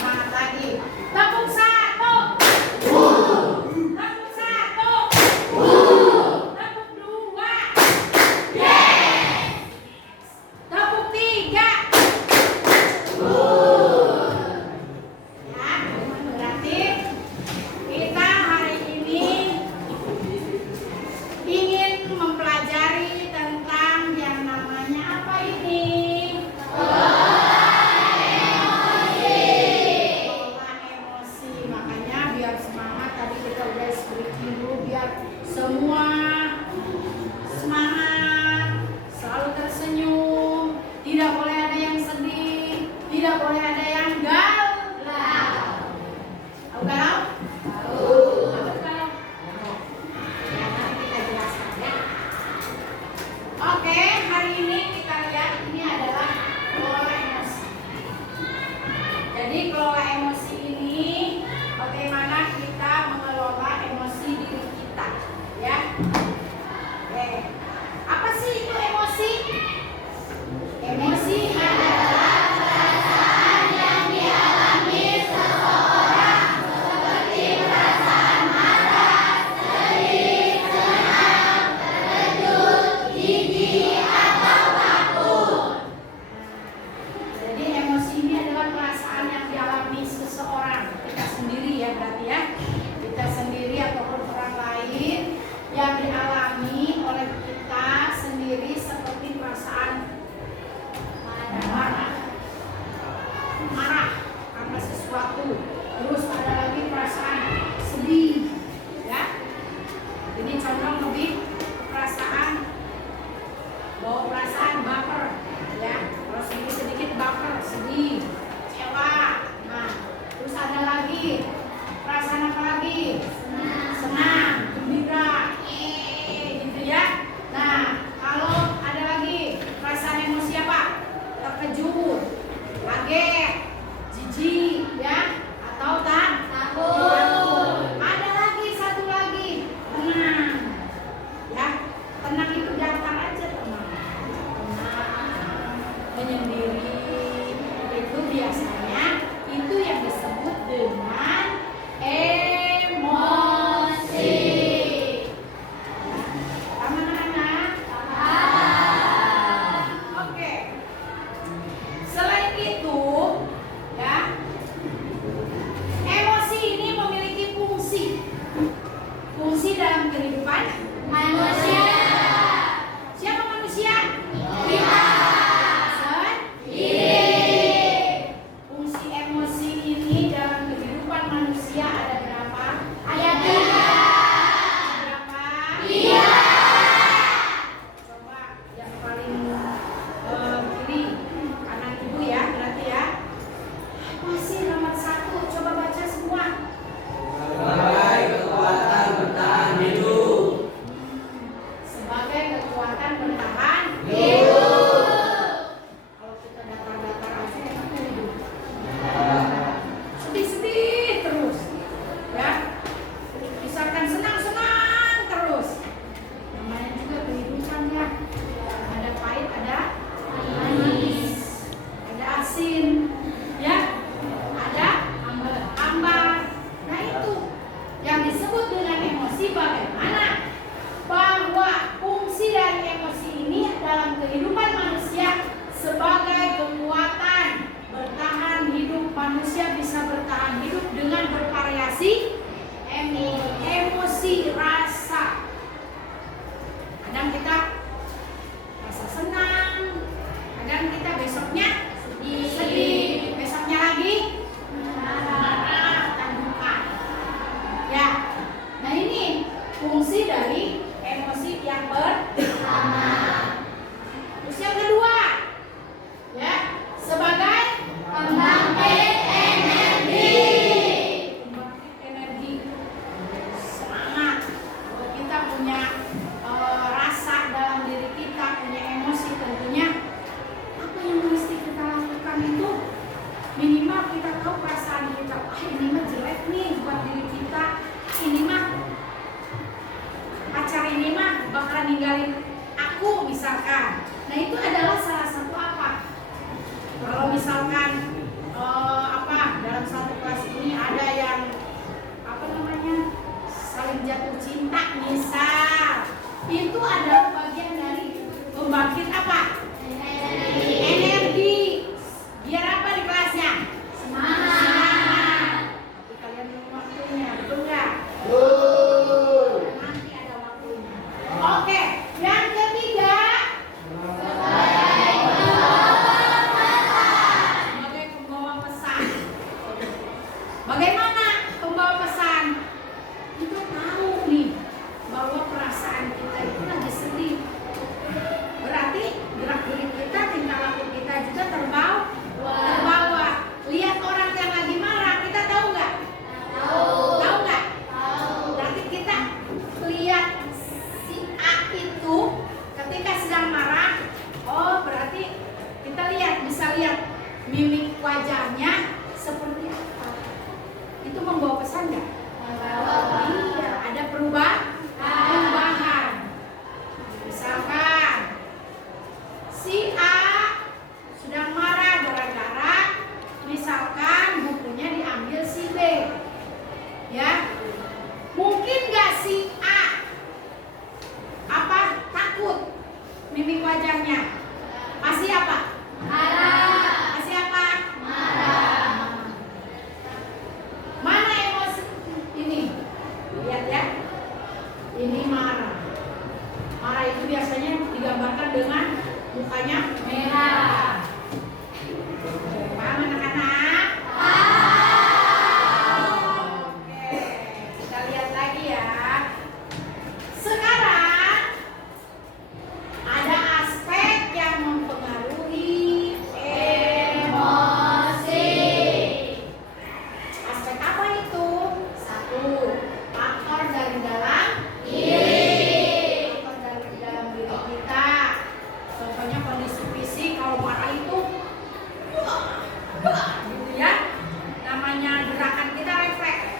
semangat lagi. Tepuk satu. Tepuk satu. Tepuk dua. Tepuk tiga. Ya, berarti kita hari ini ingin mempelajari tentang yang namanya apa ini? Kelola emosi. Makanya biar semangat, tadi kita udah speaking dulu biar semua semangat, selalu tersenyum, tidak boleh ada yang sedih, tidak boleh ada yang galau. Tahu galau? Apa tuh galau? Ya, nanti kita jelaskan ya. Oke, hari ini kita lihat ini adalah kelola emosi. Jadi kelola emosi ini bagaimana kita mengelola emosi diri kita, ya. Oke. Apa sih itu emosi? Emosi adalah perasaan yang dialami seseorang seperti perasaan marah, sedih, senang, terkejut, jijik, atau takut. Jadi emosi ini adalah perasaan yang dialami seseorang, kita sendiri ya berarti ya. Kita sendiri ataupun orang lain yang dialami oleh kita sendiri seperti perasaan marah karena sesuatu, terus ada lagi perasaan sedih, ya. Ini condong lebih perasaan baper, ya. Kalau sedikit baper, sedih, kecewa. Nah, terus ada lagi perasaan apa lagi? Senang, gembira, gitu ya. Nah, kalau ada lagi perasaan emosi apa? Terkejut, kaget, jijik, ya, atau takut. Ada lagi satu lagi, tenang, ya. Tenang itu datar aja, tenang, menyendiri. Itu biasanya itu yang disebut dengan emosi. Paham anak-anak? Oke. Selain itu, ya, emosi ini memiliki fungsi. Fungsi dalam kehidupan manusia. Siapa manusia? Kita sendiri. Fungsi emosi ini dalam kehidupan manusia ada berapa? Ada 3. Berapa? 3. Coba yang paling kiri kanan ibu ya, berarti ya. Apa sih nomor 1? Coba baca semua. Sebagai kekuatan bertahan hidup. Sebagai kekuatan bertahan hidup. Kalau kita datar-datar aja enaknya hidup. Sedih-sedih terus, ya. Misalkan senang-senang terus. Namanya juga kehidupan ya. Ada pahit, ada manis, ada asin, ya. Ada ambar. Nah itu yang disebut dengan emosi. Bagaimana bahwa fungsi dari emosi ini dalam kehidupan manusia sebagai kekuatan bertahan hidup. Manusia bisa bertahan hidup dengan bervariasi emosi, rasa. Kadang kita rasa senang, kadang kita besoknya sedih, besoknya lagi marah dan duka. Ya, nah ini fungsi dari emosi yang pertama. Terus yang kedua, ya, sebagai pembangkit energi. Pembangkit energi, semangat. Kalau kita punya rasa dalam diri kita, punya emosi, tentunya apa yang mesti kita lakukan itu minimal kita tahu perasaan kita. Ini mah jelek nih buat diri kita. Ini mah pacar ini mah bakal ninggalin aku misalkan. Nah itu adalah salah satu apa? Kalau misalkan dalam Bagaimana pembawa pesan? Kita tahu nih bahwa perasaan kita itu lagi sedih. Berarti gerak-gerik kita, tingkah laku kita juga terbawa. Lihat orang yang lagi marah, kita tahu nggak? Tahu nggak? Berarti kita lihat si A itu ketika sedang marah. Oh, berarti kita bisa lihat mimik wajahnya seperti apa. Itu membawa pesan nggak? Iya, ada perubahan. Misalkan si A sedang marah gara-gara misalkan bukunya diambil si B. Ya. Mungkin nggak si A takut mimik wajahnya? Pasti apa? Marah. Pasti apa? Marah. Mana emosi ini? Lihat ya. Ini marah. Marah itu biasanya digambarkan dengan mukanya merah. Paham anak-anak? Oke, kita lihat lagi ya. Sekarang ada aspek yang mempengaruhi emosi. Aspek apa itu? 1. Faktor dari dalam diri. Faktor dari dalam diri kita. Contohnya kondisi fisik, kalau marah itu gitu ya. Namanya gerakan kita refleks.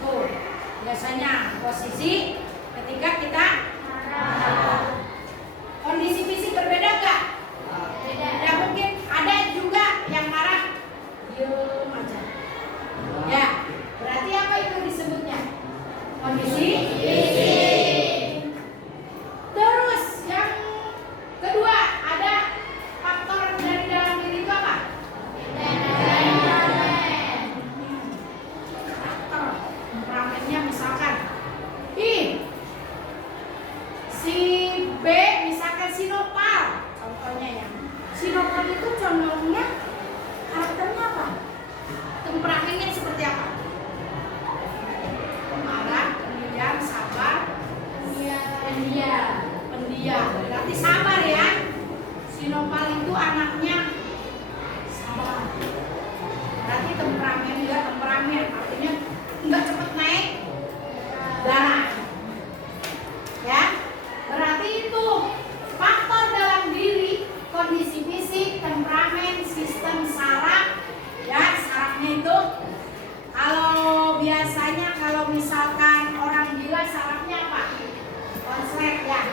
Tuh, biasanya posisi ketika kita marah. Kondisi fisik berbeda nggak? Ya mungkin ada juga yang marah diem aja. Ya, berarti apa itu disebutnya? Kondisi fisik. Terus yang kedua, ada faktor dari dalam diri itu apa? Temperamennya misalkan si B misalkan si Nopal, contohnya ya. Si Nopal itu contohnya karakternya apa? Temperamennya seperti apa? Marah, pendiam, sabar, pendiam. Berarti sabar ya. Si Nopal itu anaknya sabar. Berarti temperamen artinya enggak cepat naik darah. Ya. Berarti itu faktor dalam diri, kondisi fisik, temperamen, sistem saraf. Ya, sarafnya itu kalau misalkan orang gila sarafnya apa? Konslet ya.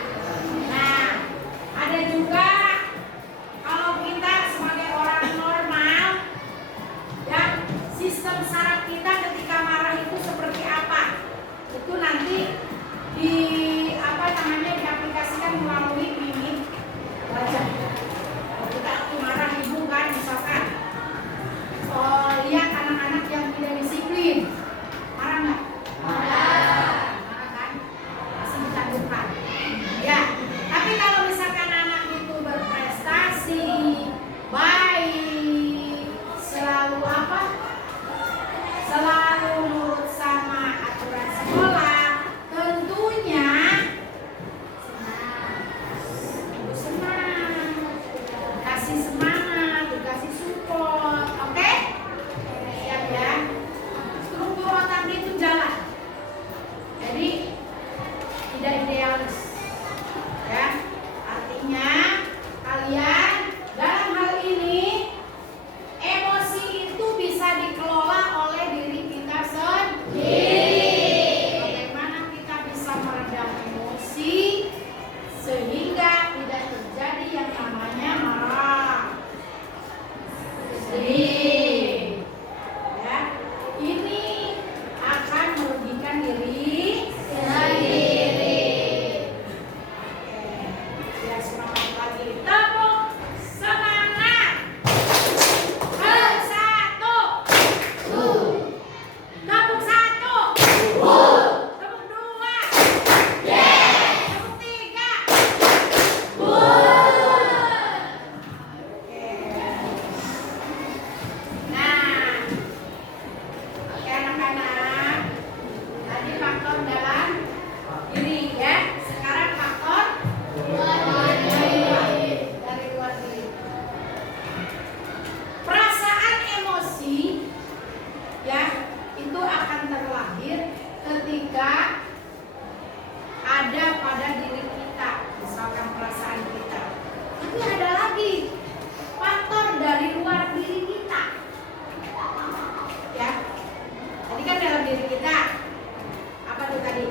Nah, ada juga kalau kita sebagai orang normal ya, sistem saraf kita ketika marah itu seperti apa? Itu nanti diaplikasikan melalui mimik wajah. Kalau kita marah ibu kan misalkan lihat anak-anak yang tidak disiplin, marah nggak? Marah kan? Pasti dicandungkan. Ya, tapi kalau misalkan anak itu berprestasi, baik, selalu nurut sama aturan sekolah, tentunya senang, kasih semangat, kasih support, oke? terlahir ketika ada pada diri kita, misalkan perasaan kita. Tapi ada lagi faktor dari luar diri kita. Ya. Tadi kan dalam diri kita. Apa tuh tadi?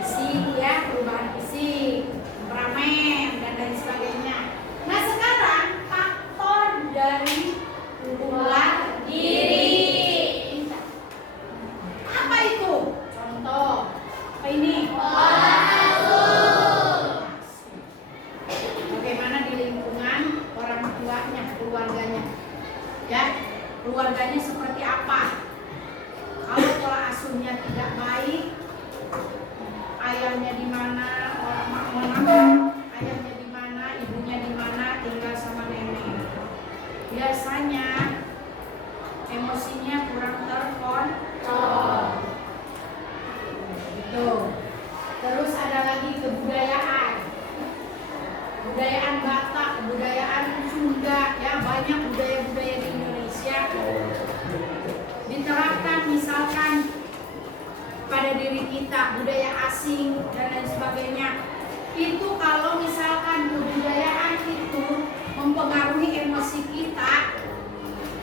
Fisik ya, perubahan fisik, temperamen dan lain sebagainya. Nah, sekarang faktor dari luar diri kita. Apa itu? Contoh. Apa ini? Bagaimana di lingkungan orang tuanya, keluarganya? Ya, keluarganya seperti apa? Kalau pola asuhnya tidak baik, ayahnya di mana, ayahnya di mana, ibunya di mana, tinggal sama nenek. Biasanya emosinya kurang terkontrol. Gitu. Terus ada lagi kebudayaan. Kebudayaan Batak, kebudayaan Sunda, ya banyak budaya-budaya di Indonesia. Diterapkan misalkan pada diri kita, budaya asing dan lain sebagainya. Itu kalau misalkan kebudayaan itu mempengaruhi emosi kita,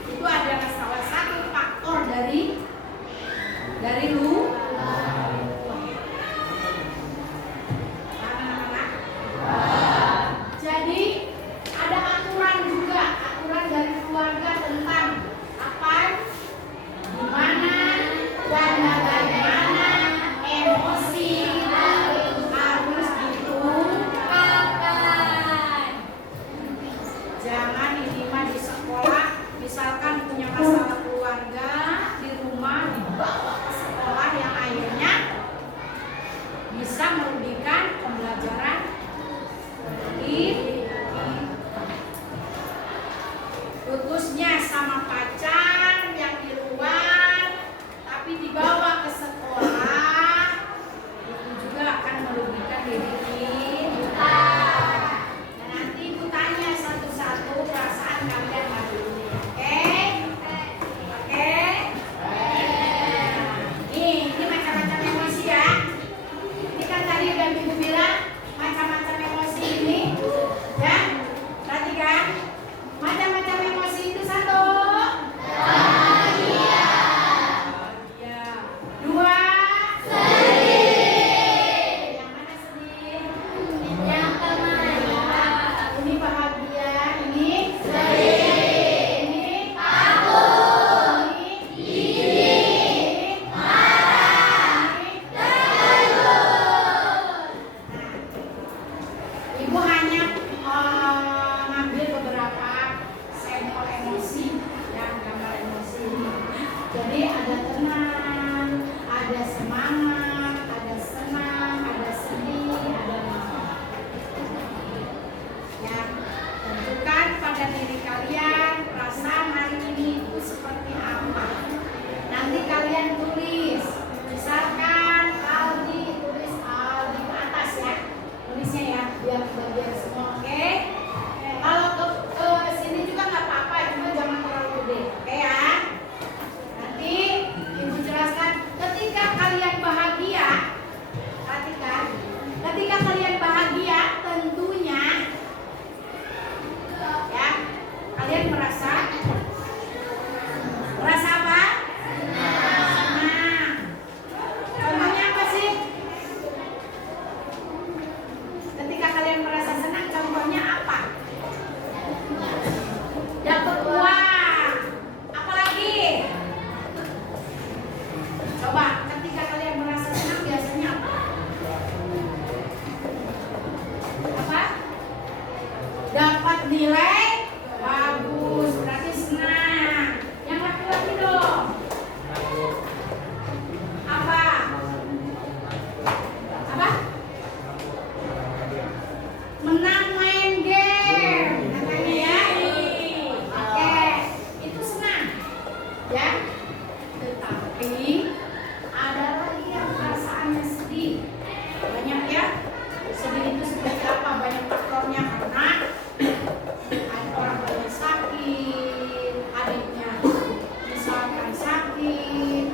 itu adalah salah satu faktor dari anak-anak. Jadi ada aturan juga, aturan dari keluarga tentang apa, gimana dan bagaimana emosi harus diungkapkan. Jangan ini mah di sekolah, misalkan punya masalah keluarga di rumah dibawa ke sekolah yang akhirnya bisa merugikan pembelajaran putusnya sama pacar yang di luar tapi dibawa ke sekolah, itu juga akan merugikan diri kita. Dan nanti ibu tanya satu-satu perasaan kalian hari ini. Oke? Ini macam-macam emosi ya. Ini kan tadi udah ibu bilang macam-macam emosi ini, ya. Perhatikan, macam-macam emosi itu satu. Bahagia. Dua. Sedih. Yang mana sedih? Yang kemana? Ini bahagia, ini sedih. Ini takut. Ini marah. Ini terkejut. Ibu hanya ngambil beberapa sampel emosi, ya, gambar emosi ini. Jadi ada tenang, ada semangat, ada senang, ada sedih, ada marah. Ya, tentukan pada diri kalian perasaan hari ini itu seperti apa. Nanti kalian tulis, misalkan Aldi, tulis Aldi ke atas ya, tulisnya ya, biar bagian semua, oke? Kalau ke sini juga nggak apa-apa, cuma jangan terlalu gede, oke ya? Nanti ibu jelaskan ketika kalian bahagia, perhatikan, ketika kalian bahagia tentunya, ya, kalian merasa apa? Senang. Contohnya apa sih? Ketika kalian merasa senang, contohnya apa? Dapat uang. Apalagi? Coba, ketika kalian merasa senang biasanya apa? Apa? Dapat nilai bagus, berarti senang. Yang laki-laki dong. Apa? Apa? Menang main game, katanya ya. Oke, itu senang, ya. Tetapi ada lagi yang perasaannya sedih. Banyak ya. Sedih itu seperti apa? Banyak faktornya, karena ada orang tuanya sakit, adiknya misalkan sakit,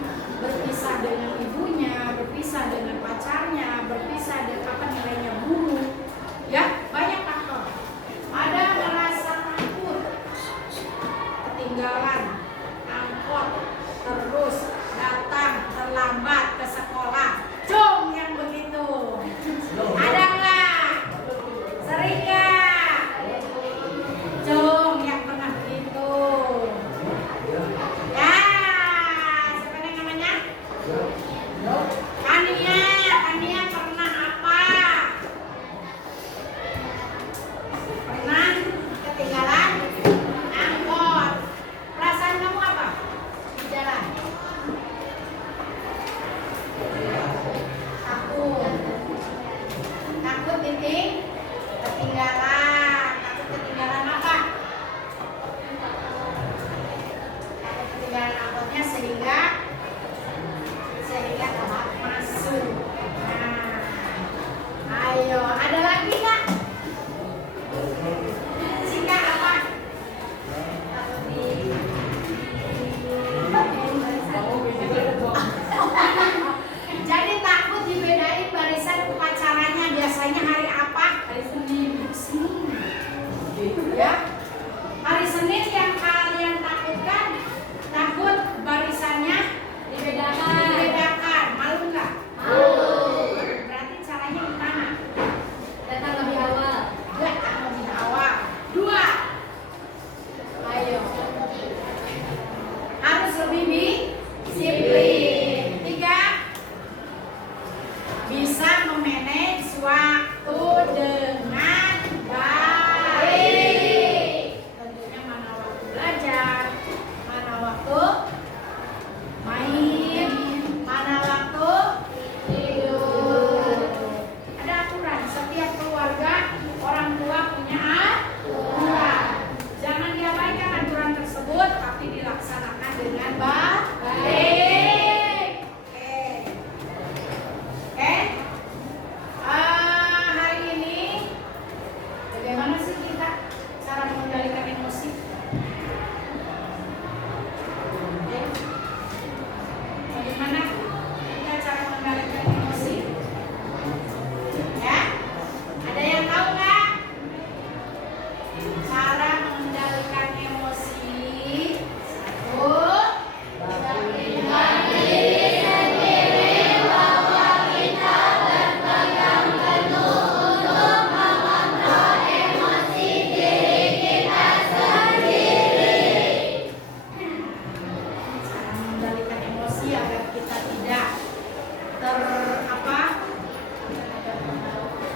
emosi agar kita tidak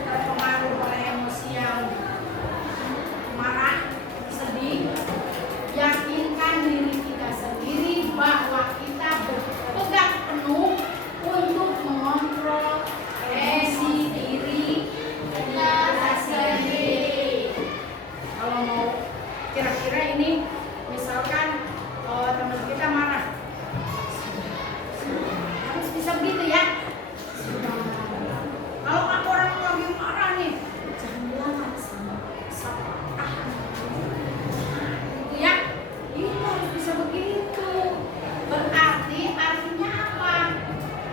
terpengaruh oleh emosi yang marah, sedih. Yakinkan diri kita sendiri bahwa kita berpegang penuh untuk mengontrol emosi diri kita sendiri. Kalau mau kira-kira ini, misalkan teman kita marah, harus bisa begitu ya. Kalau orang lagi marah nih, jangan bilang sama gitu ya. Ini harus bisa begitu. Berarti artinya apa?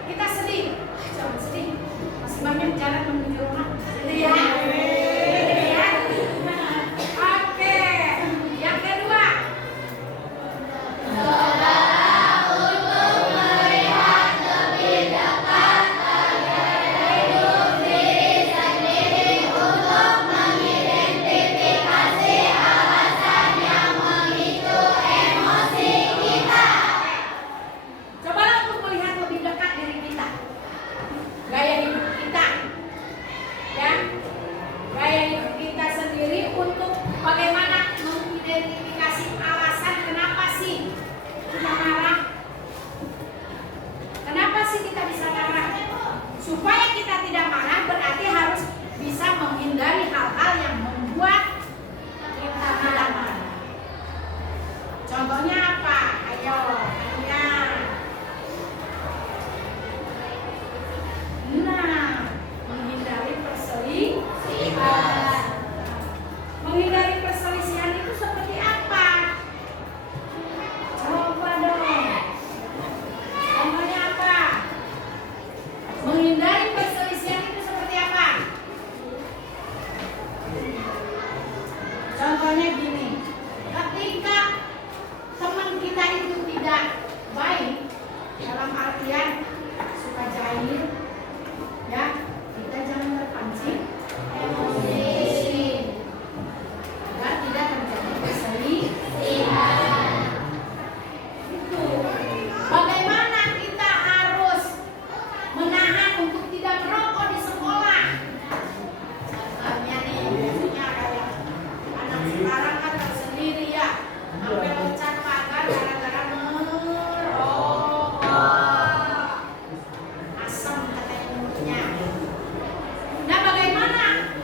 Kita sedih, jangan sedih. Masih banyak jalan menuju rumah. Jadi ya. Oke. Yang kedua. Cobalah untuk melihat lebih dekat diri kita, gaya hidup kita, ya, gaya hidup kita sendiri untuk bagaimana mengidentifikasi alasan kenapa sih kita marah, kenapa sih kita bisa marah. Supaya kita tidak marah berarti harus bisa menghindari hal-hal yang membuat kita tidak marah. Contohnya apa? Ayo, kalian. Nah, menghindari perselisihan. Menghindari perselisihan itu seperti apa? Coba dong. Contohnya apa? Menghindari perselisihan itu seperti apa? Contohnya gini, ketika teman kita itu tidak baik, dalam artian suka jahil, ya, kita jangan terpancing emosi agar tidak terjadi perselisihan. Itu bagaimana kita harus menahan untuk tidak merokok di sekolah. Contohnya nih, biasanya kayak anak sekarang kan tersendiri ya, sampai loncat pagar gara-gara merokok. Asam katanya mulutnya. Nah, bagaimana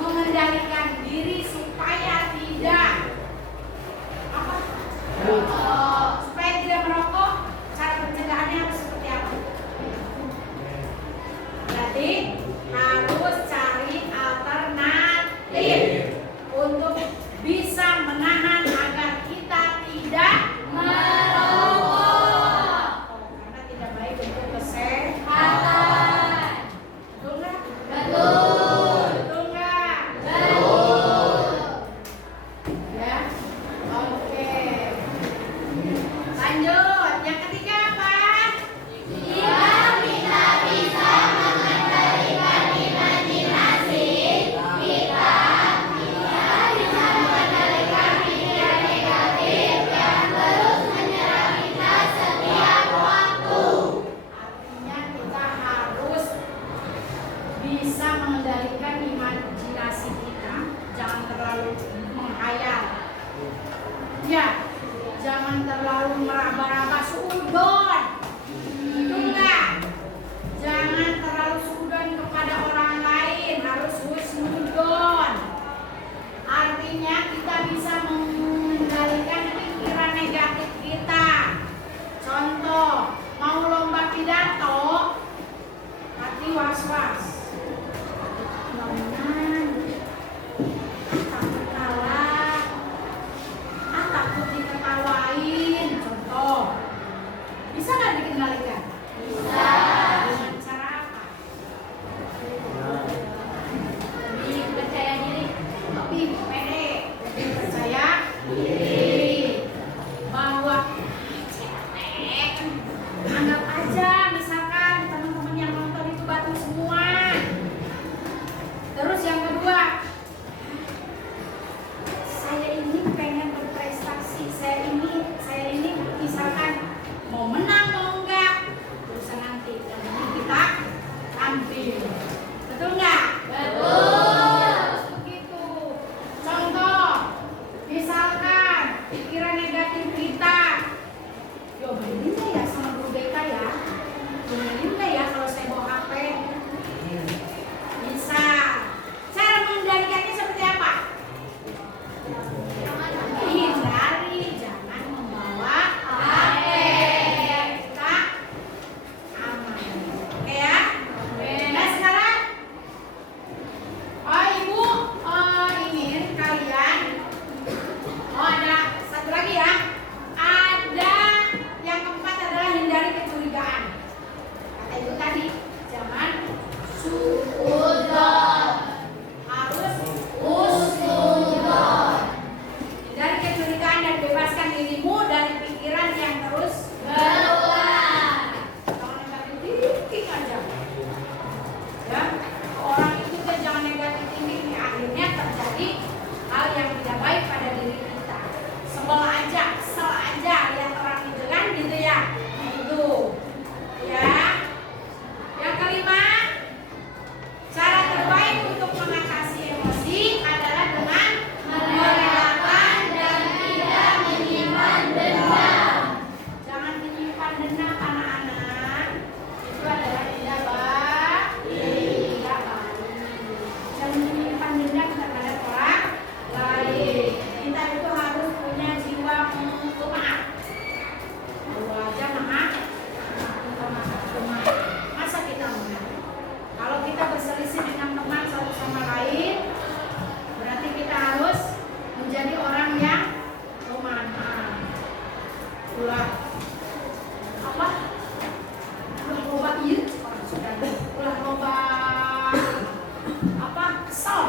mengendalikan diri supaya tidak supaya tidak merokok? Cara pencegahannya harus seperti apa? Berarti harus cari alternatif untuk bisa menahan agar kita tidak merokok, karena tidak baik untuk kesehatan. Betul nggak? Betul. Betul nggak? Betul. Ya, oke. Lanjut. Yang ketiga apa? Jika kita bisa mengendalikan imajinasi kita bisa mengendalikan pikiran negatif yang terus menyerang kita setiap waktu. Artinya kita harus bisa mengendalikan imajinasi kita, jangan terlalu menghayal. Ya, jangan terlalu meraba-raba suudon. Betul nggak? Jangan terlalu suudon kepada orang lain, harus husnudon. Artinya kita bisa mengendalikan pikiran negatif kita. Contoh, mau lomba pidato, hati was-was. Jangan takut kalah, takut diketawain. Contoh, bisa nggak dikendalikan? Bisa. Dengan cara apa? Lebih percaya diri, lebih pede, lebih percaya diri. Bahwa cetek, anggap aja misalkan teman-teman yang nonton itu batu semua. Terus yang kedua, saya ini pengen berprestasi, saya ini misalkan mau menang, mau Dengerin nggak ya kalau saya bawa HP? Bisa. Cara mengendalikannya seperti apa? Hindari, jangan membawa HP. Kita aman. Oke ya? Nah sekarang, oh ibu ingin kalian, oh ada satu lagi ya. Ada yang keempat adalah hindari kecurigaan. Kata itu tadi, jangan suudzon, harus husnudzon. Hindari kecurigaan dan bebaskan dirimu dari pikiran yang terus berulang. Jangan negatif thinking aja. Ya, orang itu kan jangan negatif thinking, akhirnya terjadi hal yang tidak baik pada diri kita. Sebel aja, kesel aja lihat orang itu kan gitu ya. Nah, itu ya. Yang kelima, cara terbaik untuk mengatasi emosi adalah dengan merelakan dan tidak menyimpan dendam. Jangan menyimpan dendam anak-anak. Itu adalah tidak baik. Tidak baik. Jangan menyimpan dendam terhadap orang lain. Kita itu harus punya jiwa pemaaf. Kalau aja maaf, masa kita menang? Kalau kita berselisih dengan teman satu sama lain, berarti kita harus menjadi orang yang pemaaf. Ulah apa? Ulah loba iya, orang sudah ulah loba apa? Kesal.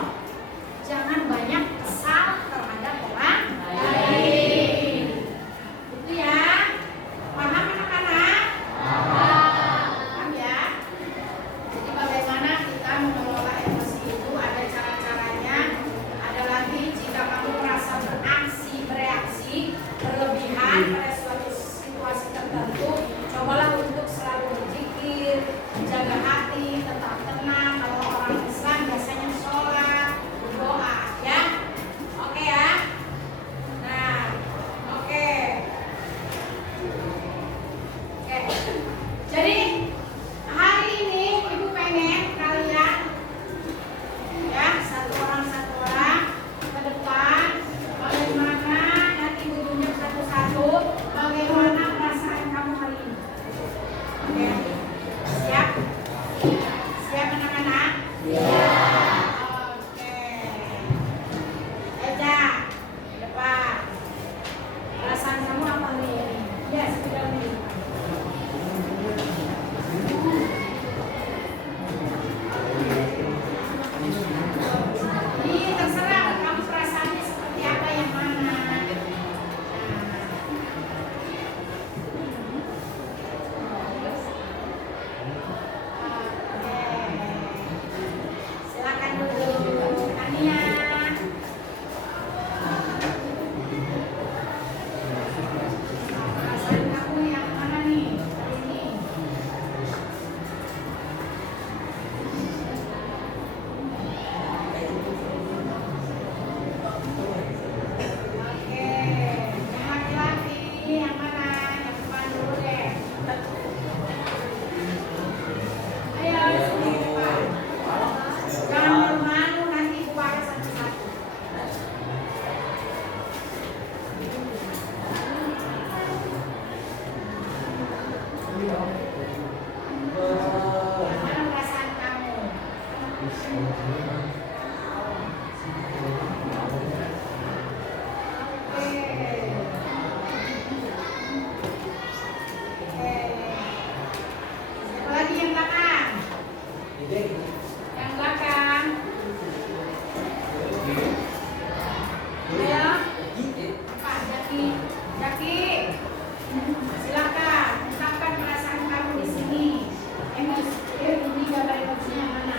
Jangan banyak kesal terhadap orang lain. Itu ya. Paham anak-anak? Paham ya? Jadi bagaimana kita mengelola emosi itu, ada cara-caranya. Ada lagi, jika kamu merasa bereaksi berlebihan pada suatu situasi tertentu, cobalah untuk selalu berzikir, menjaga hati, tetap tenang. Kalau orang Islam biasanya sholat, berdoa, ya. Oke ya. Nah, oke. Oke. Jadi hari ini ibu pengen kalian ya satu orang ke depan bagaimana, nanti ibu tunjuk satu-satu bagaimana perasaan kamu hari ini. Oke. Siap? Siap anak-anak? Siap. Oke. Eja, depan. Perasaan kamu apa hari ini? Ya, sudah nih. Ini terserah kamu perasaannya seperti apa, yang mana. Oke. Silakan dulu, Tania. Perasaan kamu yang mana nih hari ini? Oke, yang laki-laki yang mana? Yang depan dulu deh. Ayo, sini ke depan. Jangan malu-malu, nanti ibu pakai satu-satu. Yang mana perasaan kamu? Siapa lagi yang belakang? Yang belakang. Ayo. Pak Jaki. Jaki. Silakan ungkapkan perasaan kamu di sini. Emosi ini gambar emosinya mana?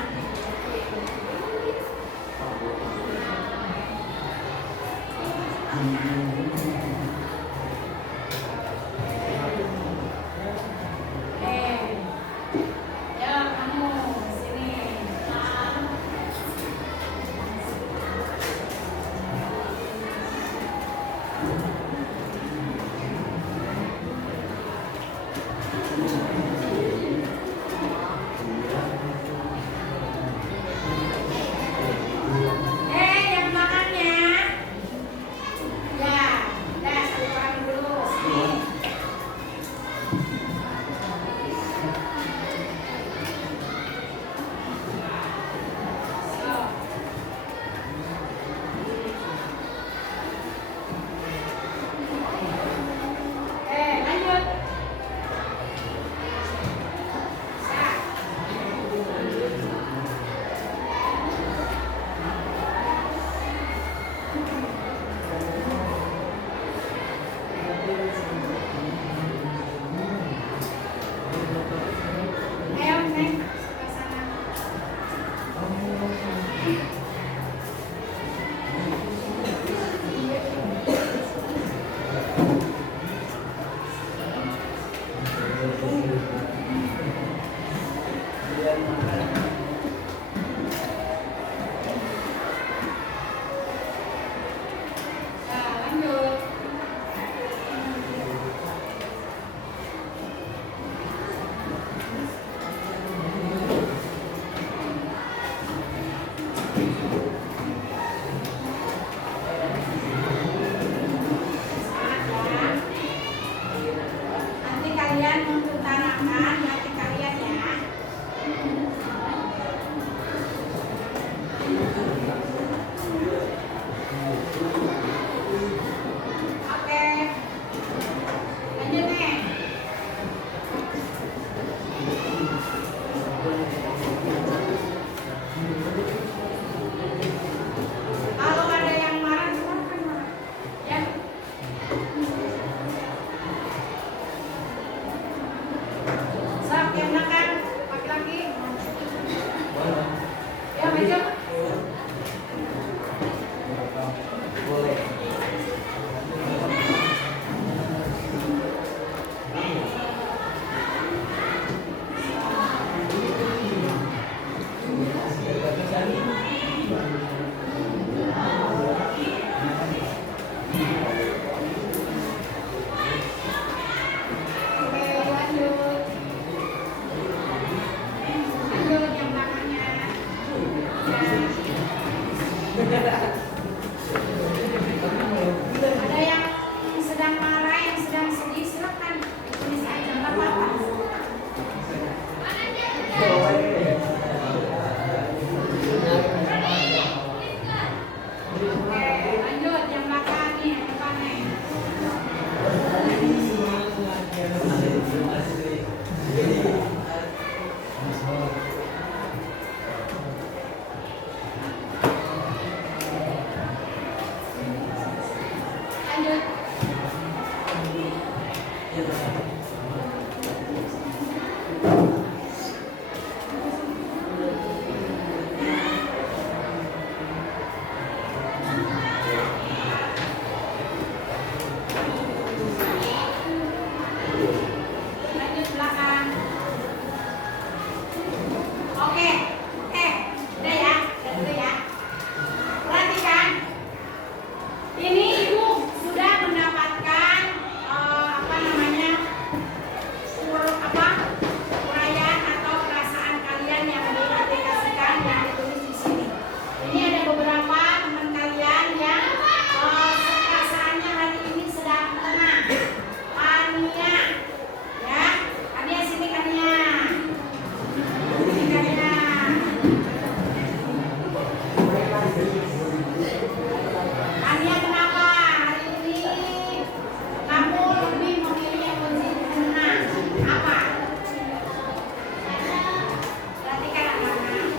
Lanjut belakang. Oke, udah ya, udah ya. Perhatikan, ini ibu sudah mendapatkan apa namanya uraian atau perasaan kalian yang diaplikasikan yang ditulis di sini. Ini ada beberapa teman kalian yang perasaannya hari ini sedang tenang. Ania, ya, Ania sini Ania. Ania kenapa hari ini kamu lebih memilih emosi tenang? Apa? Perhatikan anak-anak.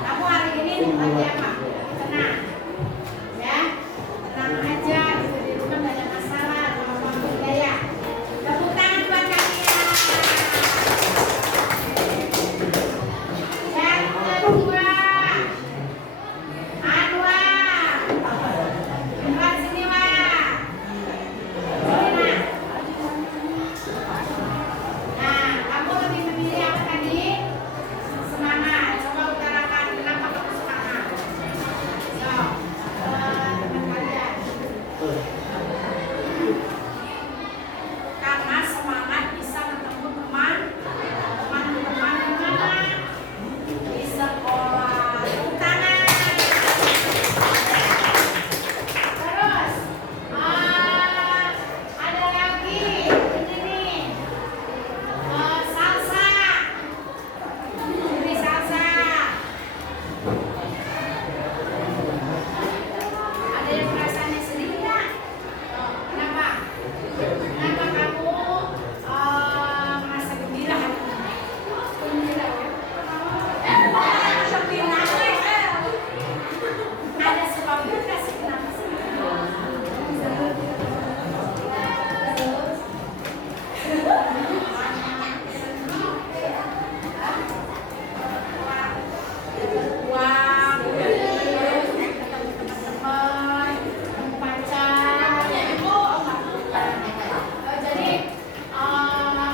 Kamu hari ini lagi apa? Tenang, ya, tenang aja. Di rumah gak ada masalah, apapun ya. Tepuk tangan buat kalian. Yang kedua, Anwar. Anwar sini, Wak. Sini, Nak. Nah, kamu lebih memilih apa tadi? Semangat. Coba utarakan kenapa kamu semangat. So, teman kalian. Karena semangat bisa bertemu teman-teman di mana? Di sekolah. Tepuk tangan. Terus ada lagi ini nih, salsa. Ini salsa. Ada yang perasaannya sedih nggak? Kenapa? Kenapa kamu merasa gembira hari ini? Gembira ya? Gembira. Ada sebabnya nggak sih kenapa sih? Uang, ketemu teman-teman, ketemu pacar, jadi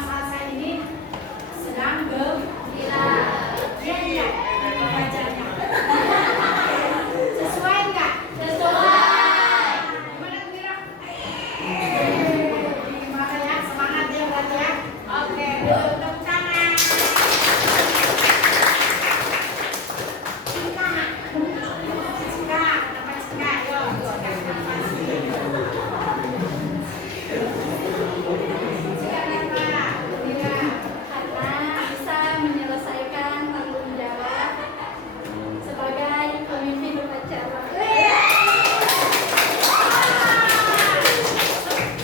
salsa ini sedang gembira. Iya enggak? Pacarnya. Sesuai enggak? Sesuai. Gimana gembira? Gimana ya? Semangat ya berarti ya. Oke, tepuk tangan. Suka, kenapa suka? Yuk, kenapa sih? Suka kenapa? Iya. Karena bisa menyelesaikan tanggung jawab sebagai pemimpin upacara.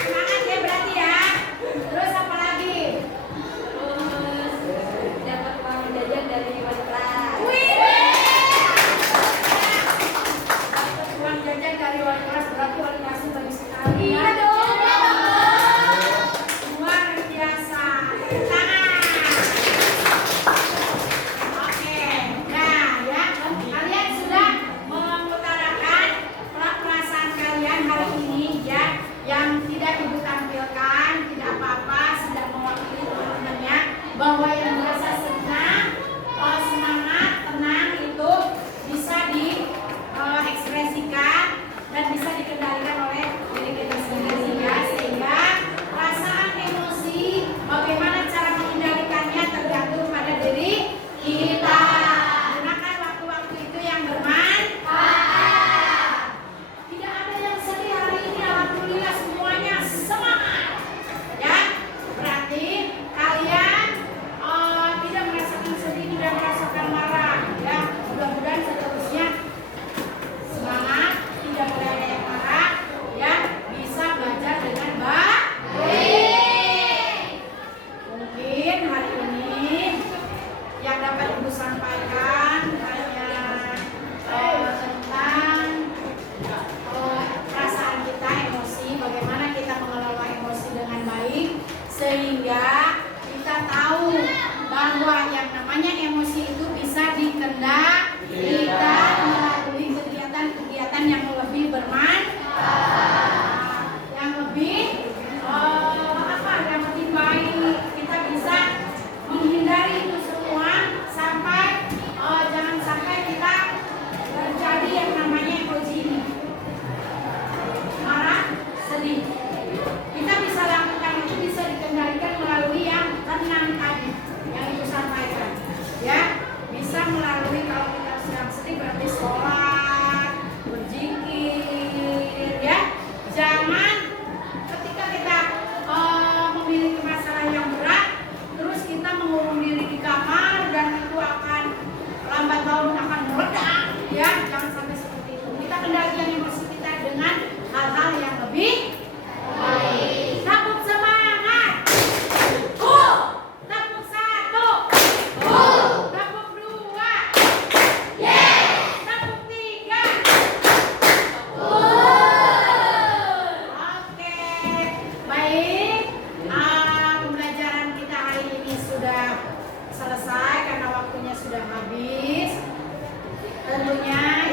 Semangat ya berarti ya. Terus apa lagi? Terus dapat uang jajan dari wali kelas. Dapat uang jajan dari wali kelas, berarti wali kelasnya bagus sekali. Iya dong. Luar biasa. Tangan. Oke. Nah, ya, kalian sudah mengutarakan perasaan kalian hari ini ya, yang tidak ibu tampilkan, tidak apa-apa, sudah mewakili teman-temannya bahwa yang merasa senang, semangat, tenang itu bisa diekspresikan dan bisa dikendalikan oleh diri kita sendiri. sehingga kita tahu bahwa yang namanya emosi itu bisa dikendalikan melalui kegiatan-kegiatan yang lebih bermanfaat, yang lebih yang lebih baik. Kita bisa menghindari itu semua sampai jangan sampai kita terjadi yang namanya emosi ini, marah, sedih. Kita bisa lakukan itu, bisa dikendalikan melalui yang tenang tadi yang Ibu sampaikan, ya. Bisa melalui, kalau kita sedang sedih berarti sholat, berzikir, ya. Jangan ketika kita memiliki masalah yang berat terus kita mengurung diri di kamar dan itu akan lambat laun akan meledak, ya. Jangan sampai seperti itu. Kita kendalikan emosi kita dengan hal-hal yang lebih baik. Tepuk semangat. Tepuk 1. Tepuk 2. Tepuk 3. Oke, baik. Pembelajaran kita hari ini sudah selesai karena waktunya sudah habis. Tentunya